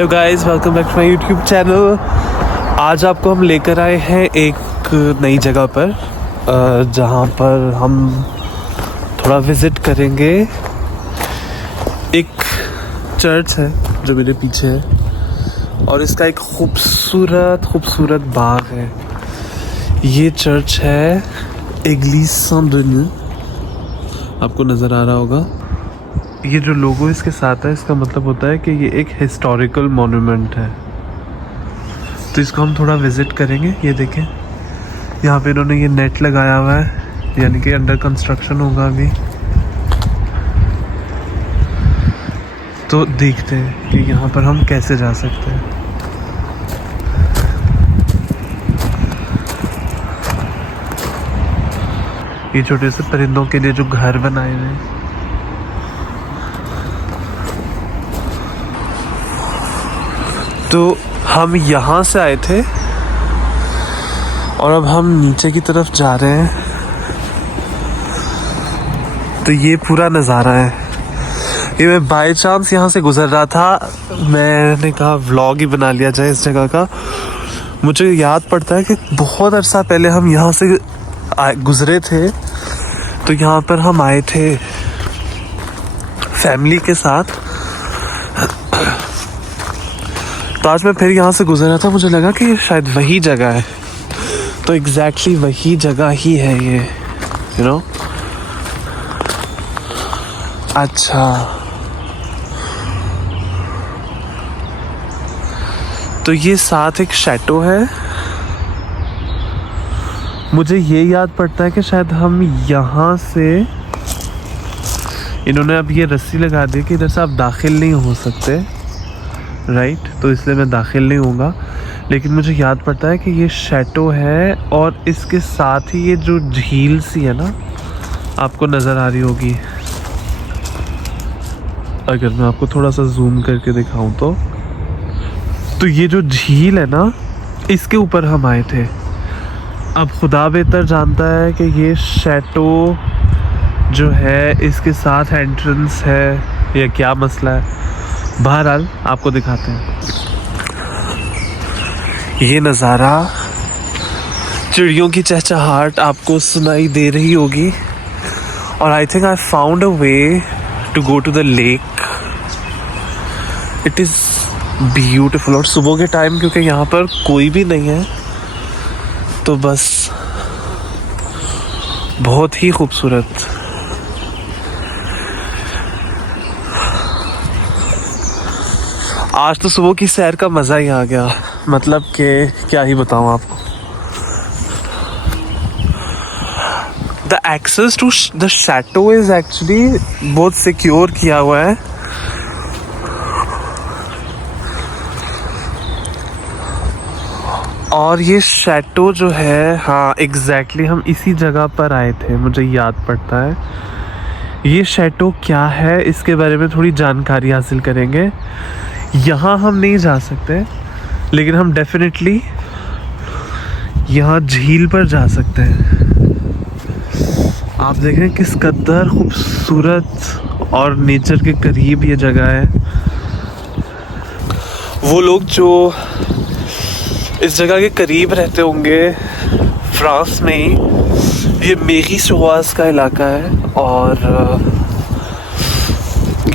Hello guys, welcome back to my YouTube channel. आज आपको हम लेकर आए हैं एक नई जगह पर जहाँ पर हम थोड़ा विज़िट करेंगे। एक चर्च है जो मेरे पीछे है और इसका एक खूबसूरत बाग है। ये चर्च है एग्लीज़ सेंट-डेnis, आपको नज़र आ रहा होगा। ये जो लोगो इसके साथ है, इसका मतलब होता है कि ये एक हिस्टोरिकल मॉन्यूमेंट है, तो इसको हम थोड़ा विज़िट करेंगे। ये देखें, यहाँ पे इन्होंने ये नेट लगाया हुआ है, यानी कि अंडर कंस्ट्रक्शन होगा अभी। तो देखते हैं कि यहाँ पर हम कैसे जा सकते हैं। ये छोटे से परिंदों के लिए जो घर बनाए हुए हैं। तो हम यहाँ से आए थे और अब हम नीचे की तरफ जा रहे हैं। तो ये पूरा नज़ारा है। ये मैं बाय चांस यहाँ से गुज़र रहा था, मैंने कहा व्लॉग ही बना लिया जाए इस जगह का। मुझे याद पड़ता है कि बहुत अरसा पहले हम यहाँ से गुज़रे थे, तो यहाँ पर हम आए थे फैमिली के साथ। तो आज मैं फिर यहाँ से गुजर रहा था, मुझे लगा कि शायद वही जगह है। तो एग्जैक्टली वही जगह ही है ये, यू नो। अच्छा, तो ये साथ एक शैटो है। मुझे ये याद पड़ता है कि शायद हम यहाँ से, इन्होंने अब ये रस्सी लगा दी कि इधर से आप दाखिल नहीं हो सकते, राइट। तो इसलिए मैं दाखिल नहीं होऊंगा। लेकिन मुझे याद पड़ता है कि ये शैटो है और इसके साथ ही ये जो झील सी है ना, आपको नज़र आ रही होगी। अगर मैं आपको थोड़ा सा जूम करके दिखाऊं तो ये जो झील है ना, इसके ऊपर हम आए थे। अब खुदा बेहतर जानता है कि ये शैटो जो है इसके साथ एंट्रेंस है या क्या मसला है। बहरहाल आपको दिखाते हैं। ये नज़ारा, चिड़ियों की चहचहाहट आपको सुनाई दे रही होगी। और I think I found a way to go to the lake. It is beautiful. और सुबह के टाइम, क्योंकि यहाँ पर कोई भी नहीं है, तो बस बहुत ही खूबसूरत। आज तो सुबह की सैर का मज़ा ही आ गया, मतलब कि क्या ही बताऊँ आपको। The access to the chateau is actually बहुत सिक्योर किया हुआ है। और ये शैटो जो है, हाँ एग्जैक्टली हम इसी जगह पर आए थे, मुझे याद पड़ता है। ये शैटो क्या है, इसके बारे में थोड़ी जानकारी हासिल करेंगे। यहाँ हम नहीं जा सकते, लेकिन हम डेफिनेटली यहाँ झील पर जा सकते हैं। आप देख रहे हैं किस कदर खूबसूरत और नेचर के करीब ये जगह है। वो लोग जो इस जगह के करीब रहते होंगे फ्रांस में ही, ये मेरी-sur-Oise का इलाका है और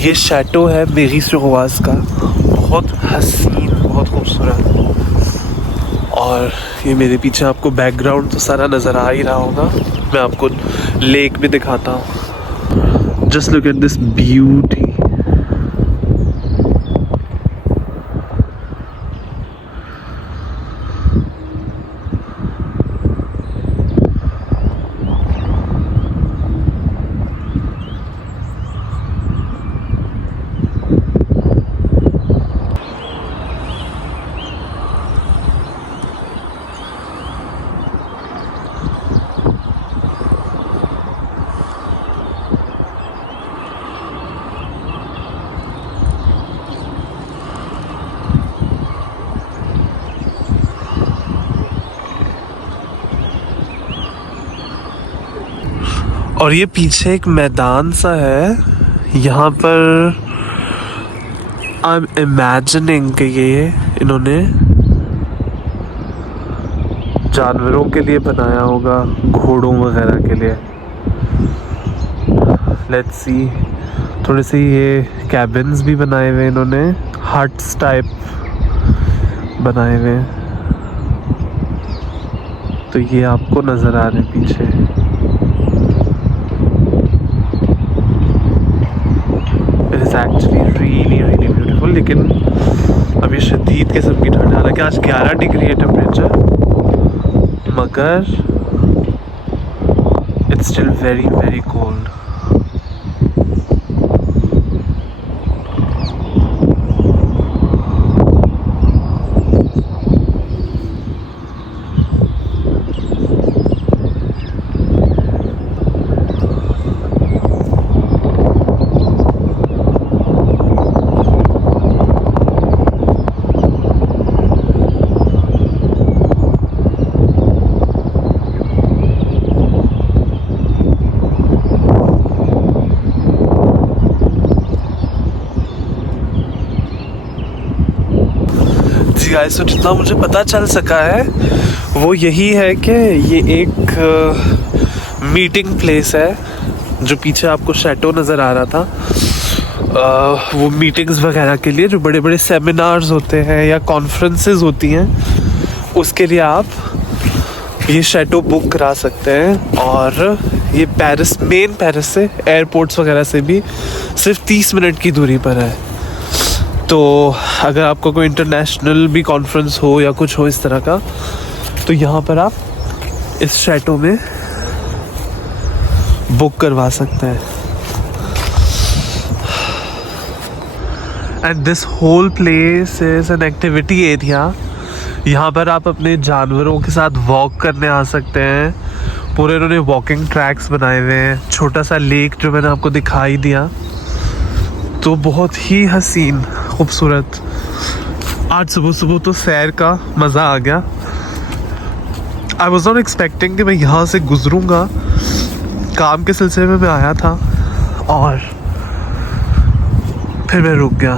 ये शैटो है मेरी-sur-Oise का। बहुत हसीन, बहुत खूबसूरत। और ये मेरे पीछे आपको बैकग्राउंड तो सारा नज़र आ ही रहा होगा। मैं आपको लेक भी दिखाता हूँ। Just look at this beauty. और ये पीछे एक मैदान सा है, यहाँ पर आई एम इमेजिनिंग कि ये इन्होंने जानवरों के लिए बनाया होगा, घोड़ों वगैरह के लिए। Let's see. थोड़े से ये कैबिन्स भी बनाए हुए इन्होंने, हट्स टाइप बनाए हुए। तो ये आपको नज़र आ रहे हैं पीछे। It is actually really really beautiful. लेकिन अभी शदीद किस्म की ठंड, हालांकि आज 11 डिग्री है टेम्परेचर, मगर it's still very very cold. Guys, तो जितना मुझे पता चल सका है वो यही है कि ये एक मीटिंग प्लेस है। जो पीछे आपको शैटो नज़र आ रहा था, वो मीटिंग्स वगैरह के लिए, जो बड़े बड़े सेमिनार्स होते हैं या कॉन्फ्रेंसेस होती हैं, उसके लिए आप ये शैटो बुक करा सकते हैं। और ये पेरिस, मेन पेरिस से, एयरपोर्ट्स वगैरह से भी सिर्फ 30 मिनट की दूरी पर है। तो अगर आपका कोई इंटरनेशनल भी कॉन्फ्रेंस हो या कुछ हो इस तरह का, तो यहाँ पर आप इस शैटो में बुक करवा सकते हैं। And this whole place is an activity area. यहाँ पर आप अपने जानवरों के साथ वॉक करने आ सकते हैं। पूरे इन्होंने वॉकिंग ट्रैक्स बनाए हुए हैं। छोटा सा लेक जो मैंने आपको दिखाई दिया, तो बहुत ही हसीन, खूबसूरत। आज सुबह सुबह तो सैर का मज़ा आ गया। आई वॉज नॉट एक्सपेक्टिंग कि मैं यहाँ से गुजरूँगा। काम के सिलसिले में मैं आया था और फिर मैं रुक गया।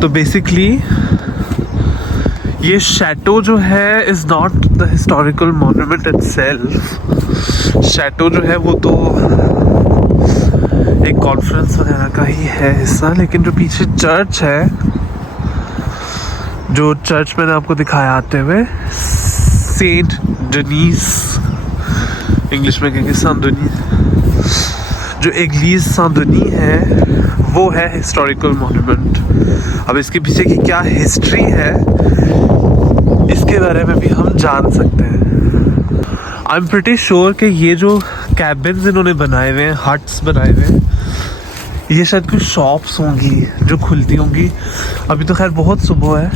तो बेसिकली ये शैटो जो है is not the historical monument itself. Chateau जो है वो तो एक कॉन्फ्रेंस वगैरह का ही है हिस्सा। लेकिन जो पीछे चर्च है, जो चर्च मैंने आपको दिखाया आते हुए, सेंट डेनीस, इंग्लिश में कहेंगे सेंट डेनीस, जो एग्लीज सेंट डेनी है, वो है हिस्टोरिकल मॉन्यूमेंट। अब इसके पीछे की क्या हिस्ट्री है, इसके बारे में भी हम जान सकते हैं। आई एम प्रिटी श्योर कि ये जो कैबिन्स इन्होंने बनाए हुए हैं, हट्स बनाए हुए हैं, ये शायद कुछ शॉप्स होंगी जो खुलती होंगी। अभी तो खैर बहुत सुबह है,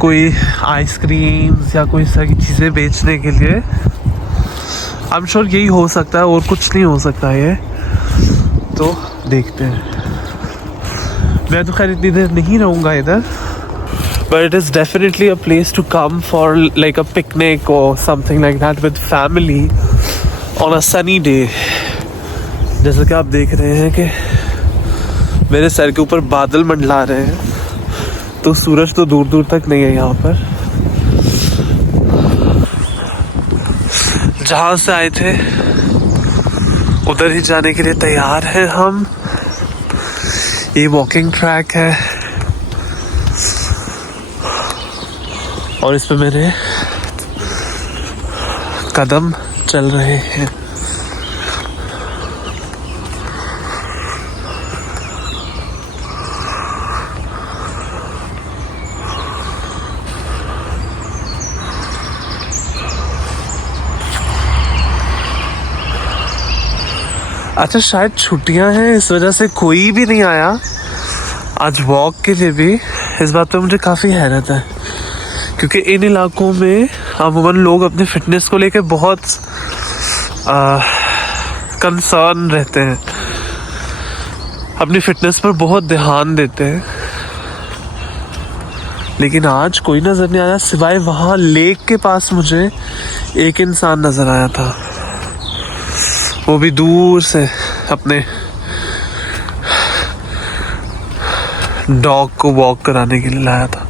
कोई आइसक्रीम्स या कोई सारी चीज़ें बेचने के लिए। आई एम श्योर यही हो सकता है और कुछ नहीं हो सकता ये। तो देखते हैं। मैं तो खैर इतनी देर नहीं रहूँगा इधर, but it is definitely a place to come for like a picnic or something like that with family on a sunny day. जैसा कि आप देख रहे हैं कि मेरे सर के ऊपर बादल मंडला रहे हैं, तो सूरज तो दूर दूर तक नहीं है यहाँ पर। जहाँ से आए थे उधर ही जाने के लिए तैयार हैं हम। ये वॉकिंग ट्रैक है और इस पे मेरे कदम चल रहे हैं। अच्छा, शायद छुट्टियां हैं, इस वजह से कोई भी नहीं आया आज वॉक के लिए भी। इस बात पे मुझे काफ़ी हैरत है, क्योंकि इन इलाकों में अमूमन लोग अपने फिटनेस को लेकर बहुत कंसर्न रहते हैं, अपनी फिटनेस पर बहुत ध्यान देते हैं। लेकिन आज कोई नज़र नहीं आया, सिवाय वहाँ लेक के पास मुझे एक इंसान नज़र आया था। वो भी दूर से अपने डॉग को वॉक कराने के लिए लाया था।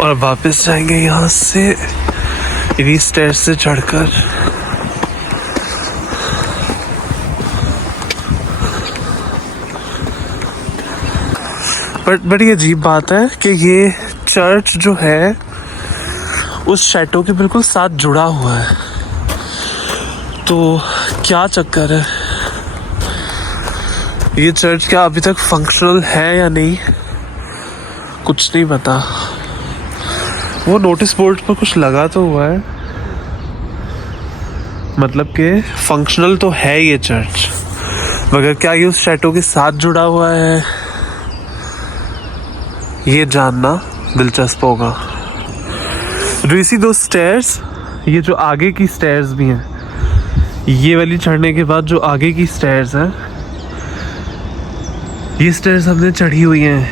और वापस जाएंगे यहाँ से इन्हीं स्टेयर्स से चढ़कर। बट बड़ी अजीब बात है कि ये चर्च जो है उस शैटो के बिल्कुल साथ जुड़ा हुआ है, तो क्या चक्कर है? ये चर्च क्या अभी तक फंक्शनल है या नहीं, कुछ नहीं पता। वो नोटिस बोर्ड पर कुछ लगा तो हुआ है, मतलब कि फंक्शनल तो है ये चर्च, मगर क्या ये उस शैटो के साथ जुड़ा हुआ है, ये जानना दिलचस्प होगा। डू यू सी दो स्टेयर्स? ये जो आगे की स्टेयर्स भी हैं, ये वाली चढ़ने के बाद जो आगे की स्टेयर्स हैं, ये स्टेयर्स हमने चढ़ी हुई हैं।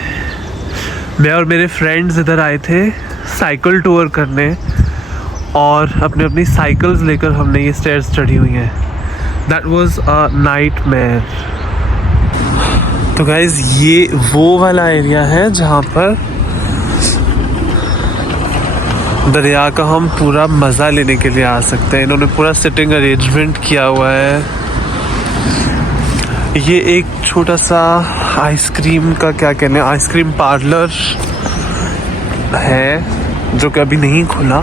मैं और मेरे फ्रेंड्स इधर आए थे साइकिल टूर करने, और अपने अपनी साइकिल्स लेकर हमने ये स्टेयर्स चढ़ी हुई हैं। That was a nightmare. तो गाइज ये वो वाला एरिया है जहाँ पर दरिया का हम पूरा मज़ा लेने के लिए आ सकते हैं। इन्होंने पूरा सिटिंग अरेंजमेंट किया हुआ है। ये एक छोटा सा आइसक्रीम का क्या कहने, आइसक्रीम पार्लर है जो कि अभी नहीं खुला,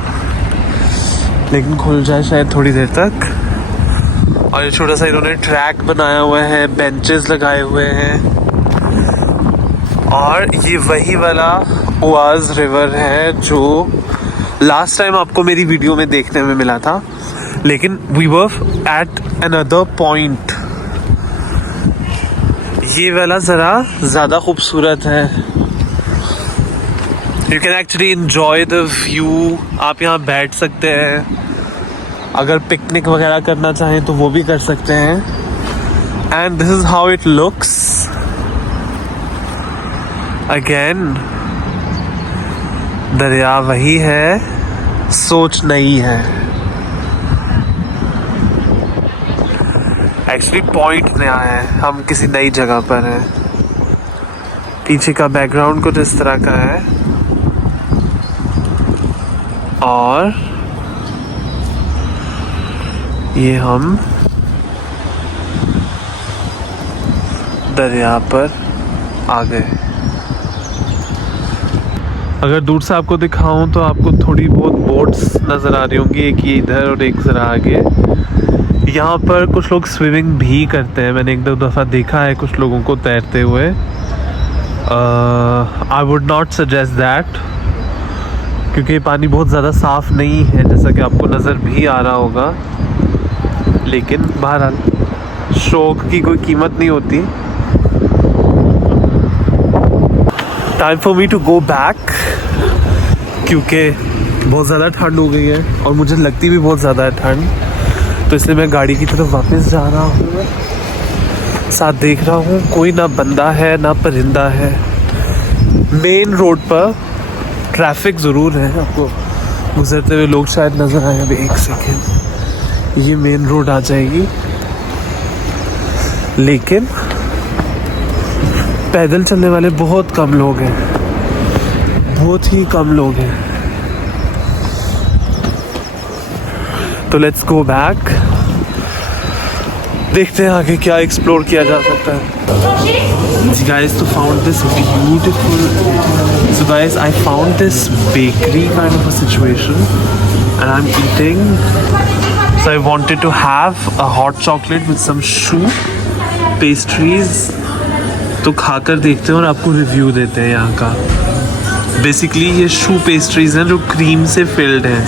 लेकिन खुल जाए शायद थोड़ी देर तक। और ये छोटा सा इन्होंने ट्रैक बनाया हुआ है, बेंचेस लगाए हुए हैं। और ये वही वाला ओआज रिवर है जो लास्ट टाइम आपको मेरी वीडियो में देखने में मिला था, लेकिन we were at another point. ये वाला ज़रा ज़्यादा खूबसूरत है। You can actually enjoy the view. आप यहाँ बैठ सकते हैं, अगर पिकनिक वगैरह करना चाहें तो वो भी कर सकते हैं। And this is how it looks. Again दरिया वही है, सोच नई है। एक्चुअली पॉइंट नया है, हम किसी नई जगह पर हैं। पीछे का बैकग्राउंड कुछ इस तरह का है, और ये हम दरिया पर आ गए। अगर दूर से आपको दिखाऊं तो आपको थोड़ी बहुत बोट्स नज़र आ रही होंगी, एक ये इधर और एक ज़रा आगे। यहाँ पर कुछ लोग स्विमिंग भी करते हैं, मैंने एक दो दफ़ा देखा है कुछ लोगों को तैरते हुए। I would not suggest that, क्योंकि पानी बहुत ज़्यादा साफ़ नहीं है, जैसा कि आपको नज़र भी आ रहा होगा। लेकिन बहरहाल शौक की कोई कीमत नहीं होती। Time for me to go back, क्योंकि बहुत ज़्यादा ठंड हो गई है और मुझे लगती भी बहुत ज़्यादा है ठंड, तो इसलिए मैं गाड़ी की तरफ वापस जा रहा हूँ। साथ देख रहा हूँ कोई ना बंदा है ना परिंदा है। मेन रोड पर ट्रैफिक ज़रूर है, आपको गुजरते हुए लोग शायद नज़र आए। अभी एक सेकेंड, ये मेन रोड आ जाएगी, लेकिन पैदल चलने वाले बहुत कम लोग हैं, बहुत ही कम लोग हैं। तो लेट्स गो बैक, देखते हैं आगे क्या एक्सप्लोर किया जा सकता है। जी गाइस, तो found this beautiful, so guys I found this bakery kind of a situation and I'm eating, so I wanted to have a hot chocolate with some choux pastries। तो खाकर देखते हैं और आपको रिव्यू देते हैं यहाँ का। बेसिकली ये choux पेस्ट्रीज हैं जो क्रीम से फिल्ड हैं।